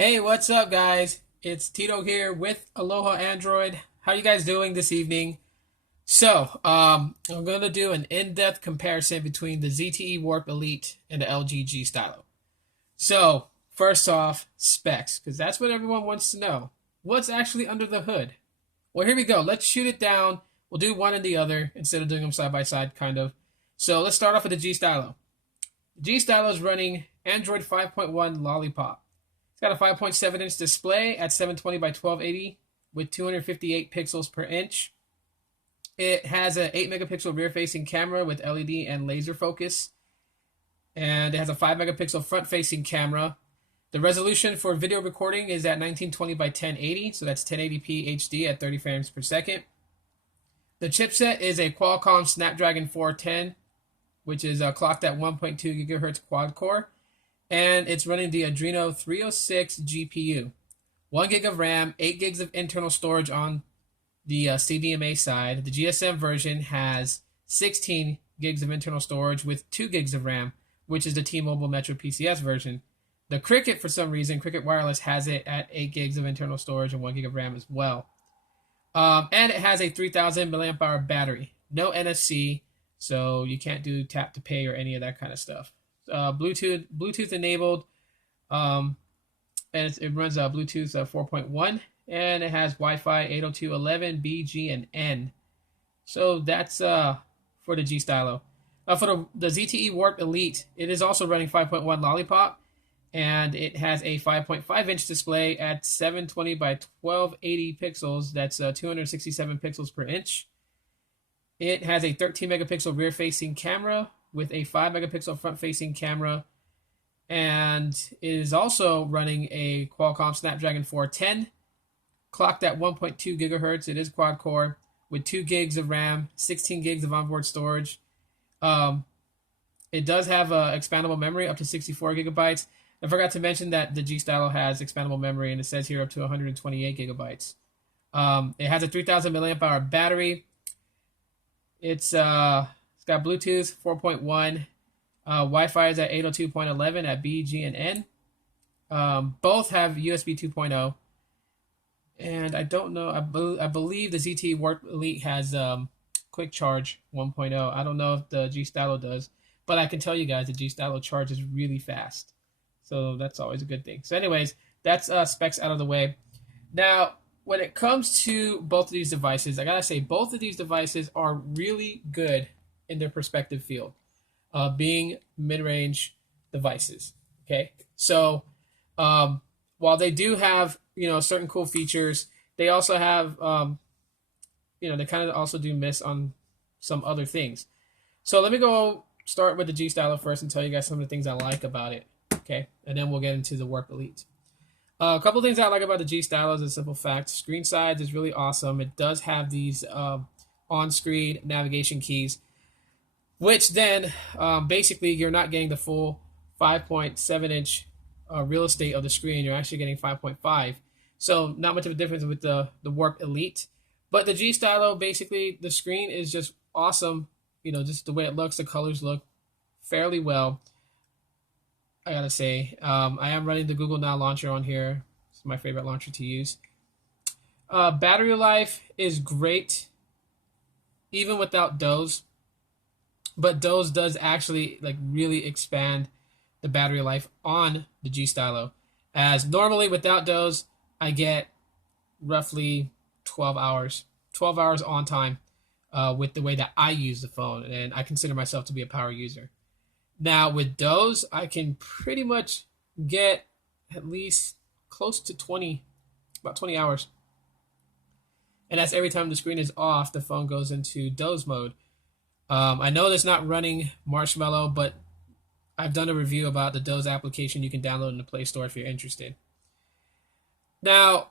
Hey, what's up, guys? It's Tito here with Aloha Android. How you guys doing this evening? I'm going to do an in-depth comparison between the ZTE Warp Elite and the LG G Stylo. So, first off, specs, because that's what everyone wants to know. What's actually under the hood? Well, here we go. Let's shoot it down. We'll do one and the other instead of doing them side by side, kind of. So, let's start off with the G Stylo. The G Stylo is running Android 5.1 Lollipop. It's got a 5.7-inch display at 720 by 1280 with 258 pixels per inch. It has an 8 megapixel rear-facing camera with LED and laser focus. And it has a 5 megapixel front-facing camera. The resolution for video recording is at 1920 by 1080, so that's 1080p HD at 30 frames per second. The chipset is a Qualcomm Snapdragon 410, which is clocked at 1.2 gigahertz quad-core. And it's running the Adreno 306 GPU. 1 gig of RAM, 8 gigs of internal storage on the CDMA side. The GSM version has 16 gigs of internal storage with 2 gigs of RAM, which is the T-Mobile Metro PCS version. The Cricket, for some reason, Cricket Wireless has it at 8 gigs of internal storage and 1 gig of RAM as well. And it has a 3000 milliamp hour battery. No NFC, so you can't do tap to pay or any of that kind of stuff. Bluetooth enabled, and it runs Bluetooth 4.1, and it has Wi-Fi 802.11b, G, and N. So that's for the G Stylo. For the ZTE Warp Elite, it is also running 5.1 Lollipop, and it has a 5.5-inch display at 720 by 1280 pixels. That's 267 pixels per inch. It has a 13 megapixel rear-facing camera with a 5 megapixel front-facing camera, and it is also running a Qualcomm Snapdragon 410, clocked at 1.2 gigahertz. It is quad-core with 2 gigs of RAM, 16 gigs of onboard storage. It does have expandable memory up to 64 gigabytes. I forgot to mention that the G Stylo has expandable memory, and it says here up to 128 gigabytes. It has a 3000 milliamp hour battery. It's got Bluetooth 4.1. Wi-Fi is at 802.11 at B, G, and N. Both have USB 2.0. And I don't know. I believe the ZTE Warp Elite has Quick Charge 1.0. I don't know if the G Stylo does. But I can tell you guys the G Stylo charges really fast. So that's always a good thing. So anyways, that's specs out of the way. Now, when it comes to both of these devices, I gotta say both of these devices are really good in their respective field, being mid-range devices. Okay, so while they do have certain cool features, they also have they kind of also do miss on some other things. So let me go start with the G Stylo first and tell you guys some of the things I like about it. Okay, and then we'll get into the Warp Elite. A couple things I like about the G Stylo is a simple fact. Screen size is really awesome. It does have these on-screen navigation keys, which then basically you're not getting the full 5.7-inch real estate of the screen. You're actually getting 5.5. So not much of a difference with the Warp Elite. But the G Stylo, basically, the screen is just awesome. Just the way it looks, the colors look fairly well. I gotta say, I am running the Google Now launcher on here. It's my favorite launcher to use. Battery life is great, even without Doze. But Doze does actually really expand the battery life on the G Stylo. As normally without Doze, I get roughly 12 hours on time with the way that I use the phone, and I consider myself to be a power user. Now with Doze, I can pretty much get at least close to about 20 hours. And that's every time the screen is off, the phone goes into Doze mode. I know it's not running Marshmallow, but I've done a review about the Doze application you can download in the Play Store if you're interested. Now,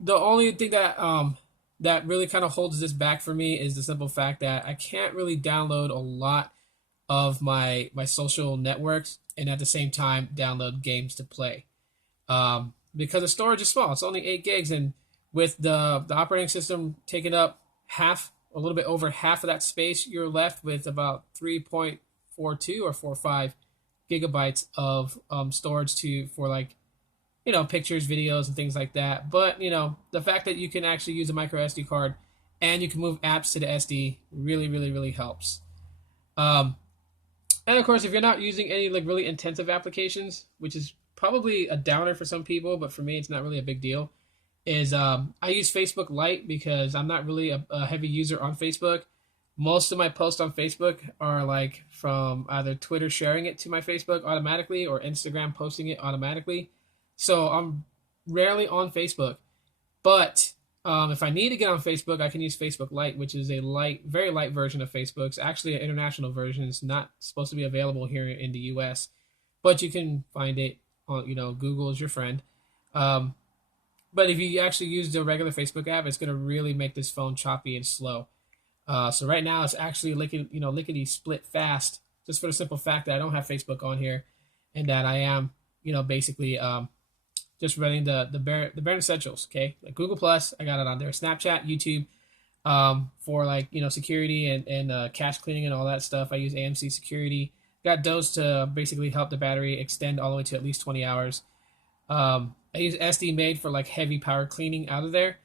the only thing that really kind of holds this back for me is the simple fact that I can't really download a lot of my social networks and at the same time download games to play. Because the storage is small. It's only 8 gigs, and with the operating system taking up a little bit over half of that space, you're left with about 3.42 or 4.5 gigabytes of storage for pictures, videos, and things like that. But the fact that you can actually use a micro SD card and you can move apps to the SD really, really, really helps. Um, and of course, if you're not using any like really intensive applications, which is probably a downer for some people, but for me, it's not really a big deal. Is I use Facebook Lite because I'm not really a heavy user on Facebook. Most of my posts on Facebook are like from either Twitter sharing it to my Facebook automatically or Instagram posting it automatically. So I'm rarely on Facebook. But if I need to get on Facebook, I can use Facebook Lite, which is a light, very light version of Facebook. It's actually an international version. It's not supposed to be available here in the U.S., but you can find it on, Google is your friend. But if you actually use the regular Facebook app, it's going to really make this phone choppy and slow. So right now it's actually lickety split fast, just for the simple fact that I don't have Facebook on here, and that I am, basically just running the bare essentials. Okay, like Google Plus, I got it on there. Snapchat, YouTube, for like security and cache cleaning and all that stuff. I use AMC security. Got those to basically help the battery extend all the way to at least 20 hours. I use SD Made for like heavy power cleaning out of there.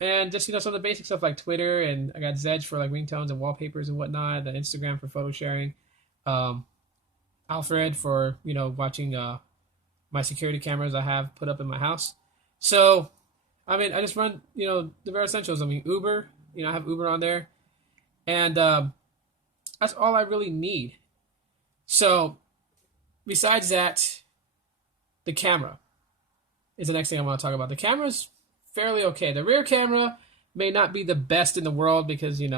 And just, some of the basic stuff like Twitter, and I got Zedge for like ringtones and wallpapers and whatnot, the Instagram for photo sharing, Alfred for, watching my security cameras I have put up in my house. So, I just run, the bare essentials. Uber, I have Uber on there. And that's all I really need. So, besides that, the camera is the next thing I want to talk about. The camera's fairly okay. The rear camera may not be the best in the world because, 8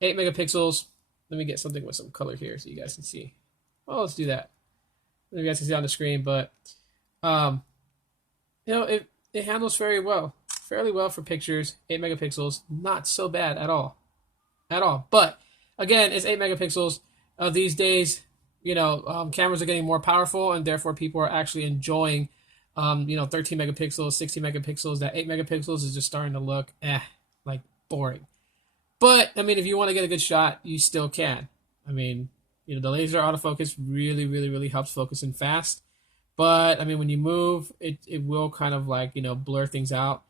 megapixels. Let me get something with some color here so you guys can see. Well, let's do that. You guys can see on the screen, but, it handles fairly well for pictures. 8 megapixels, not so bad at all. But, again, it's 8 megapixels. These days, cameras are getting more powerful, and therefore people are actually enjoying 13 megapixels, 16 megapixels. That 8 megapixels is just starting to look like boring. But if you want to get a good shot, you still can. The laser autofocus really, really, really helps focusing fast. But when you move, it will kind of like blur things out.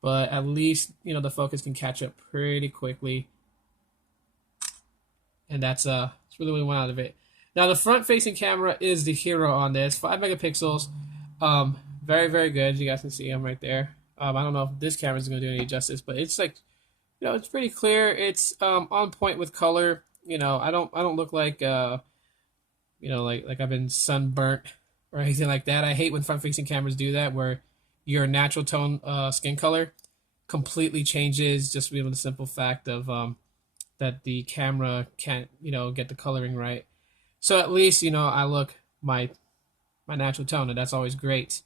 But at least the focus can catch up pretty quickly. And that's really what we want out of it. Now the front-facing camera is the hero on this. 5 megapixels. Very, very good. You guys can see them right there. I don't know if this camera is going to do any justice, but it's like, it's pretty clear. It's on point with color. I don't look like like I've been sunburnt or anything like that. I hate when front-facing cameras do that, where your natural tone skin color completely changes just with the simple fact of that the camera can't get the coloring right. So at least I look my natural tone, and that's always great.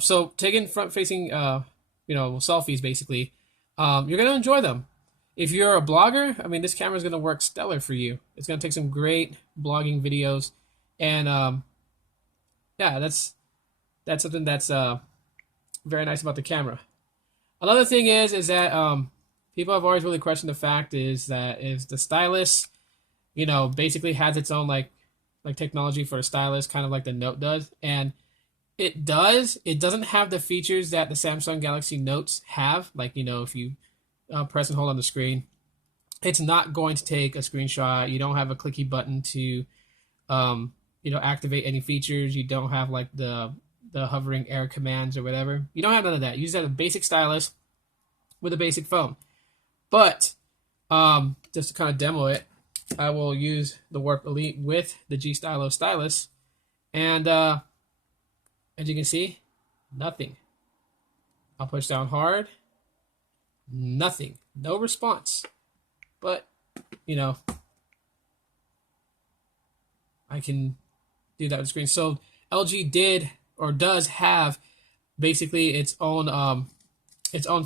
So taking front-facing, selfies, basically, you're going to enjoy them. If you're a blogger, this camera is going to work stellar for you. It's going to take some great blogging videos, and that's something that's very nice about the camera. Another thing is that people have always really questioned the fact is that if the stylus, basically has its own like technology for a stylus, kind of like the Note does, and it does. It doesn't have the features that the Samsung Galaxy Notes have. Like, if you press and hold on the screen, it's not going to take a screenshot. You don't have a clicky button to, activate any features. You don't have like the hovering air commands or whatever. You don't have none of that. You just have a basic stylus with a basic phone. But just to kind of demo it, I will use the Warp Elite with the G Stylo stylus, and as you can see, nothing. I'll push down hard, nothing, no response. But I can do that with the screen. So LG did or does have basically its own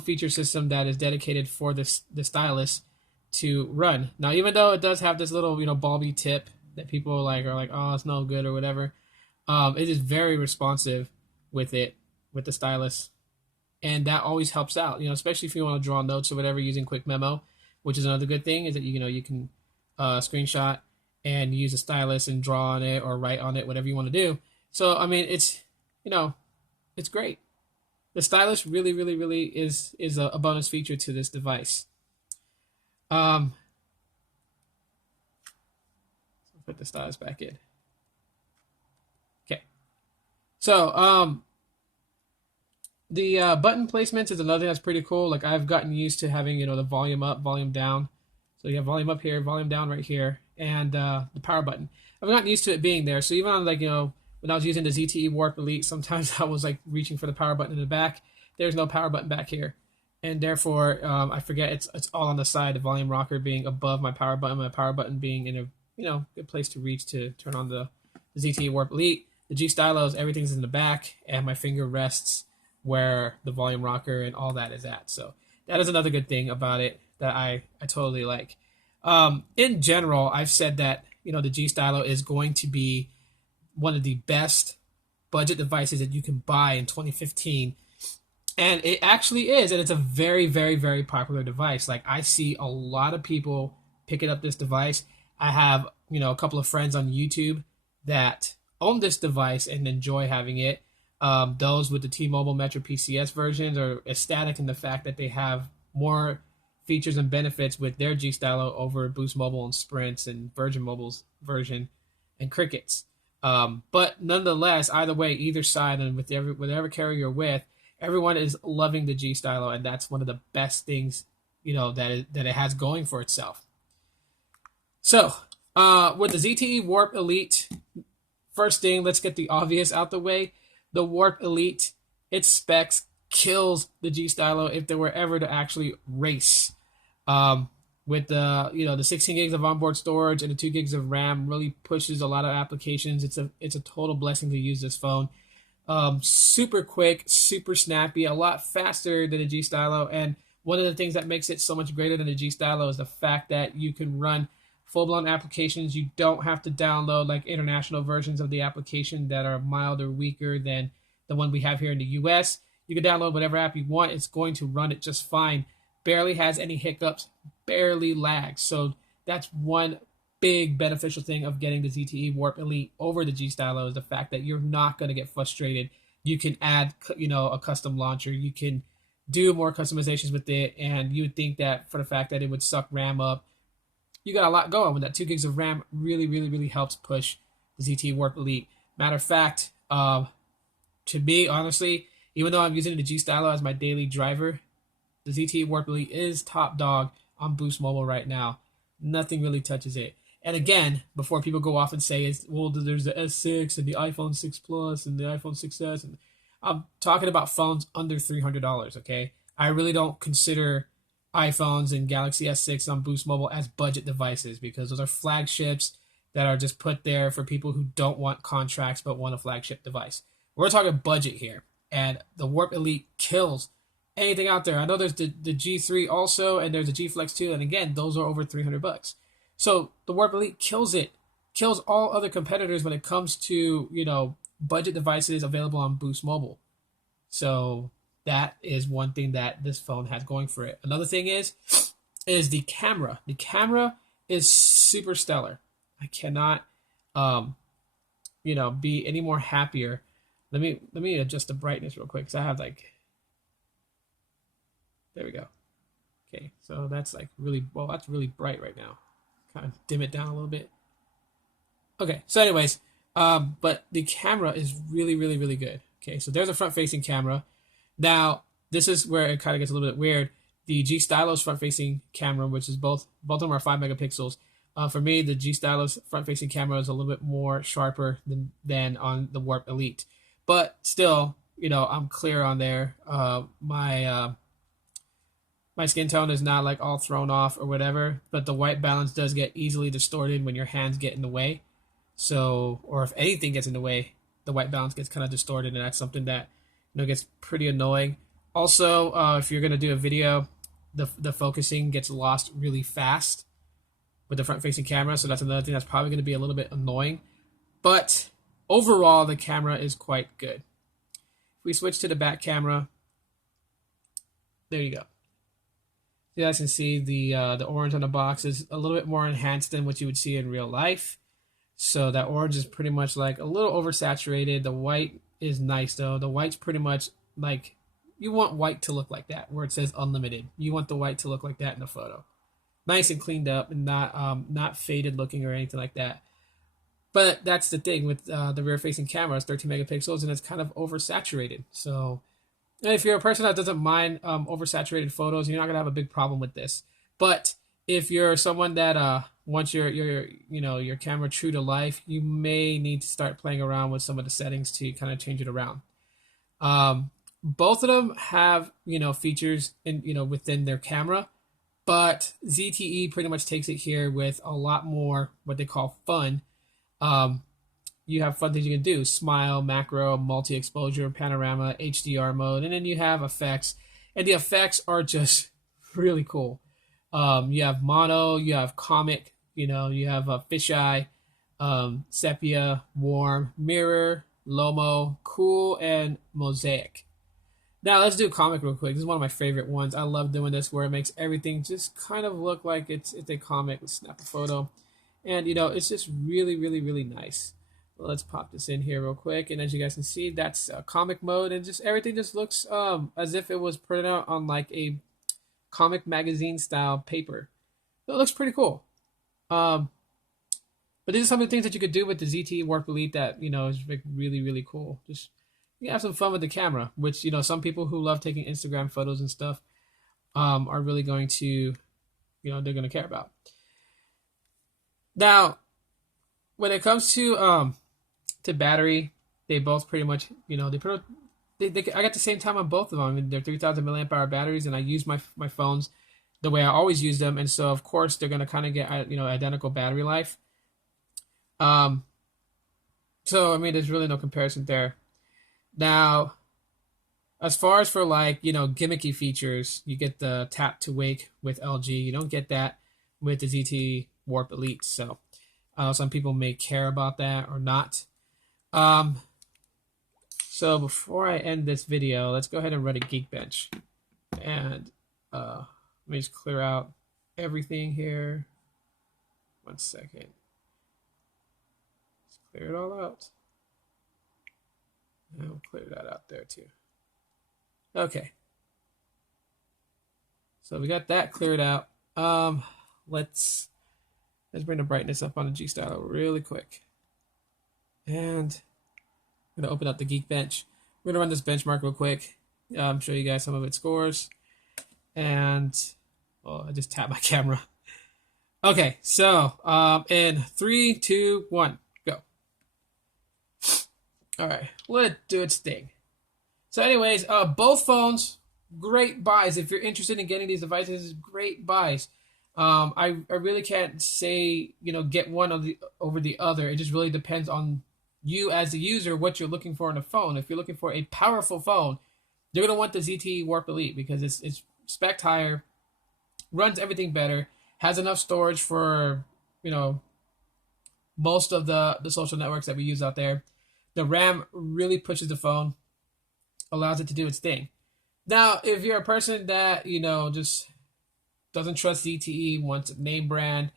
feature system that is dedicated for the stylus to run. Now, even though it does have this little bulby tip that people are like, oh, it's no good or whatever, it is very responsive with the stylus, and that always helps out. Especially if you want to draw notes or whatever using Quick Memo, which is another good thing, is that you can screenshot and use a stylus and draw on it or write on it, whatever you want to do. So it's It's great. The stylus really is a bonus feature to this device. Um, put the stylus back in. Okay. So the button placements is another thing that's pretty cool. Like I've gotten used to having the volume up, volume down. So you have volume up here, volume down right here, and the power button. I've gotten used to it being there. So even on when I was using the ZTE Warp Elite, sometimes I was like reaching for the power button in the back. There's no power button back here, and therefore I forget it's all on the side. The volume rocker being above my power button being in a good place to reach to turn on the ZTE Warp Elite. The G Stylos, everything's in the back, and my finger rests where the volume rocker and all that is at. So that is another good thing about it that I totally like. In general, I've said that the G Stylo is going to be one of the best budget devices that you can buy in 2015, and it actually is, and it's a very popular device. Like I see a lot of people picking up this device. I have a couple of friends on YouTube that own this device and enjoy having it. Those with the T-Mobile Metro PCS versions are ecstatic in the fact that they have more features and benefits with their G Stylo over Boost Mobile and Sprint's and Virgin Mobile's version and Cricket's. But nonetheless, either way, either side, and with whatever carrier you're with, everyone is loving the G Stylo, and that's one of the best things that it has going for itself. So with the ZTE Warp Elite, first thing, let's get the obvious out the way. The Warp Elite, its specs kills the G Stylo if they were ever to actually race. With the 16 gigs of onboard storage and the 2 gigs of RAM really pushes a lot of applications. It's a total blessing to use this phone. Super quick, super snappy, a lot faster than the G Stylo. And one of the things that makes it so much greater than the G Stylo is the fact that you can run full-blown applications. You don't have to download like international versions of the application that are milder, weaker than the one we have here in the US. You can download whatever app you want. It's going to run it just fine. Barely has any hiccups, barely lags. So that's one big beneficial thing of getting the ZTE Warp Elite over the G Stylo is the fact that you're not going to get frustrated. You can add, a custom launcher. You can do more customizations with it, and you would think that for the fact that it would suck RAM up, you got a lot going. With that 2 gigs of RAM really helps push the ZTE Warp Elite. Matter of fact, to me, honestly, even though I'm using the G Stylo as my daily driver, the ZTE Warp Elite is top dog on Boost Mobile right now. Nothing really touches it. And again, before people go off and say, there's the S6 and the iPhone 6 Plus and the iPhone 6s, and I'm talking about phones under $300, okay? I really don't consider iPhones and Galaxy S6 on Boost Mobile as budget devices because those are flagships that are just put there for people who don't want contracts but want a flagship device. We're talking budget here, and the Warp Elite kills anything out there. I know there's the G3 also, and there's the G Flex 2, and again, those are over $300. So the Warp Elite kills it, kills all other competitors when it comes to, budget devices available on Boost Mobile. So that is one thing that this phone has going for it. Another thing is the camera. The camera is super stellar. I cannot, be any more happier. Let me adjust the brightness real quick because I have there we go. Okay, so that's that's really bright right now. Kind of dim it down a little bit. Okay, so anyways, but the camera is really good. Okay, so there's a front-facing camera. Now, this is where it kind of gets a little bit weird. The G Stylo's front-facing camera, which is both of them are 5 megapixels. For me, the G Stylo's front-facing camera is a little bit more sharper than on the Warp Elite. But still, I'm clear on there. My skin tone is not like all thrown off or whatever, but the white balance does get easily distorted when your hands get in the way. So, or if anything gets in the way, the white balance gets kind of distorted, and that's something that gets pretty annoying. Also, if you're gonna do a video, the focusing gets lost really fast with the front-facing camera, so that's another thing that's probably going to be a little bit annoying. But overall, the camera is quite good. If we switch to the back camera, there you go. You guys can see the orange on the box is a little bit more enhanced than what you would see in real life. So that orange is pretty much like a little oversaturated. The white is nice though. The white's pretty much like you want white to look like that, where it says unlimited. You want the white to look like that in the photo, nice and cleaned up, and not faded looking or anything like that. But that's the thing with the rear facing camera. It's 13 megapixels and it's kind of oversaturated. So if you're a person that doesn't mind oversaturated photos, you're not gonna have a big problem with this. But if you're someone that wants your camera true to life, you may need to start playing around with some of the settings to kind of change it around. Both of them have features in within their camera, but ZTE pretty much takes it here with a lot more what they call fun. You have fun things you can do: smile, macro, multi-exposure, panorama, HDR mode, and then you have effects, and the effects are just really cool. You have mono, you have comic, you have a fisheye, sepia, warm, mirror, Lomo, cool, and mosaic. Now let's do comic real quick. This is one of my favorite ones. I love doing this where it makes everything just kind of look like it's a comic. Let's snap a photo, and it's just really, really, really nice. Well, let's pop this in here real quick, and as you guys can see, that's comic mode, and just everything just looks as if it was printed out on like a comic magazine style paper. It looks pretty cool. But these are some of the things that you could do with the ZTE Warp Elite that is like really, really cool. Just you have some fun with the camera, which some people who love taking Instagram photos and stuff are really going to they're going to care about. Now, when it comes to battery, they both pretty much I got the same time on both of them. I mean, they're 3,000 milliamp hour batteries, and I use my phones the way I always use them, and so of course they're going to kind of get identical battery life. So I mean, there's really no comparison there. Now, as far as for like gimmicky features, you get the tap to wake with LG. You don't get that with the ZTE Warp Elite. So some people may care about that or not. So before I end this video, let's go ahead and run a Geek Bench. And let me just clear out everything here. 1 second. Let's clear it all out. And we'll clear that out there too. Okay. So we got that cleared out. Let's bring the brightness up on the G Stylo really quick. And I'm going to open up the Geek Bench. We're going to run this benchmark real quick. Show you guys some of its scores. And, I just tapped my camera. Okay, so in 3, 2, 1, go. All right, let it do its thing. So anyways, both phones, great buys. If you're interested in getting these devices, great buys. I really can't say, get one over the other. It just really depends on you as a user, what you're looking for in a phone. If you're looking for a powerful phone, you're going to want the ZTE Warp Elite because it's spec'd higher, runs everything better, has enough storage for, most of the social networks that we use out there. The RAM really pushes the phone, allows it to do its thing. Now, if you're a person that, just doesn't trust ZTE, wants a name brand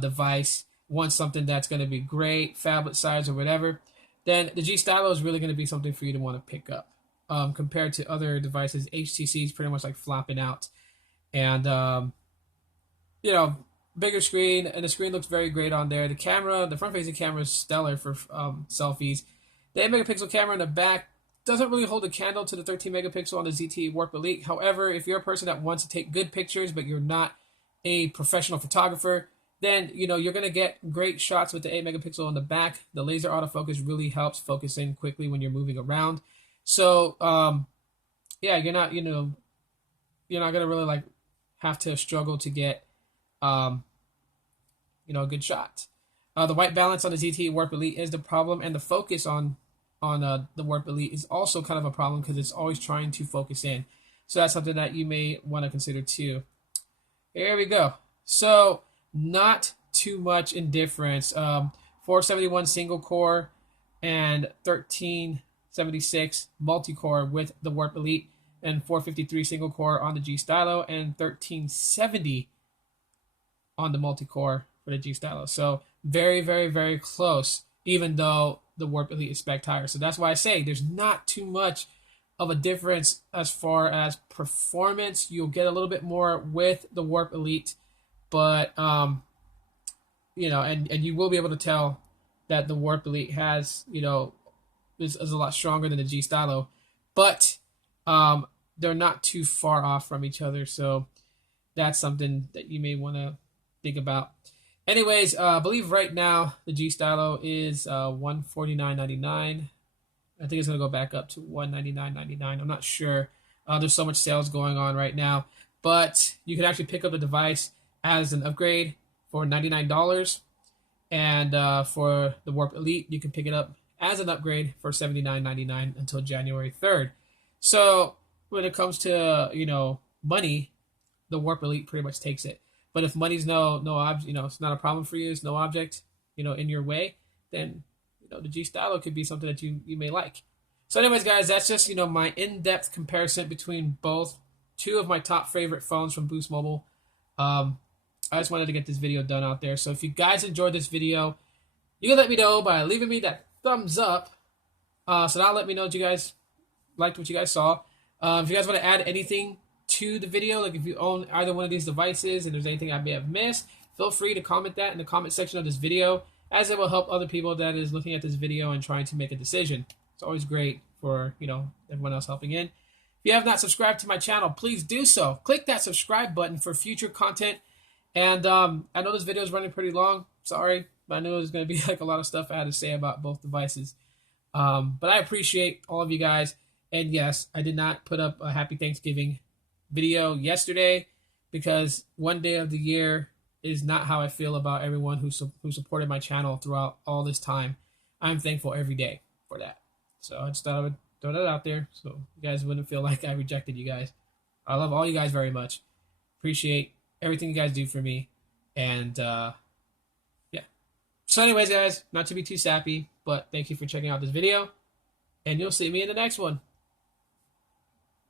device, wants something that's going to be great, phablet size or whatever, then the G Stylo is really going to be something for you to want to pick up. Compared to other devices, HTC is pretty much like flopping out. And, bigger screen, and the screen looks very great on there. The camera, the front-facing camera is stellar for selfies. The 8-megapixel camera in the back doesn't really hold a candle to the 13-megapixel on the ZTE Warp Elite. However, if you're a person that wants to take good pictures, but you're not a professional photographer, then you're going to get great shots with the 8-megapixel on the back. The laser autofocus really helps focus in quickly when you're moving around. So you're not going to really like have to struggle to get a good shot. The white balance on the ZTE Warp Elite is the problem, and the focus on the Warp Elite is also kind of a problem because it's always trying to focus in. So that's something that you may want to consider too. Here we go. So not too much in difference. 471 single core and 1376 multi-core with the Warp Elite, and 453 single core on the G Stylo, and 1370 on the multi-core for the G Stylo. So very, very, very close even though the Warp Elite is spec higher. So that's why I say there's not too much of a difference as far as performance. You'll get a little bit more with the Warp Elite, but and you will be able to tell that the Warp Elite has, is a lot stronger than the G Stylo, but they're not too far off from each other. So that's something that you may want to think about. Anyways, I believe right now the G Stylo is $149.99. I think it's gonna go back up to $199.99. I'm not sure. There's so much sales going on right now, but you can actually pick up the device as an upgrade for $99, and for the Warp Elite, you can pick it up as an upgrade for $79.99 until January 3rd. So when it comes to money, the Warp Elite pretty much takes it. But if money's no object, it's not a problem for you, it's no object, in your way, then the G Stylo could be something that you may like. So anyways, guys, that's just my in-depth comparison between both two of my top favorite phones from Boost Mobile. I just wanted to get this video done out there. So if you guys enjoyed this video, you can let me know by leaving me that thumbs up. So that'll let me know that you guys liked what you guys saw. If you guys want to add anything to the video, like if you own either one of these devices and there's anything I may have missed, feel free to comment that in the comment section of this video, as it will help other people that is looking at this video and trying to make a decision. It's always great for everyone else helping in. If you have not subscribed to my channel, please do so. Click that subscribe button for future content. And I know this video is running pretty long. Sorry, but I knew it was going to be like a lot of stuff I had to say about both devices. But I appreciate all of you guys. And yes, I did not put up a Happy Thanksgiving video yesterday because one day of the year is not how I feel about everyone who supported my channel throughout all this time. I'm thankful every day for that. So I just thought I would throw that out there so you guys wouldn't feel like I rejected you guys. I love all you guys very much. Appreciate everything you guys do for me. And yeah. So anyways, guys, not to be too sappy, but thank you for checking out this video. And you'll see me in the next one.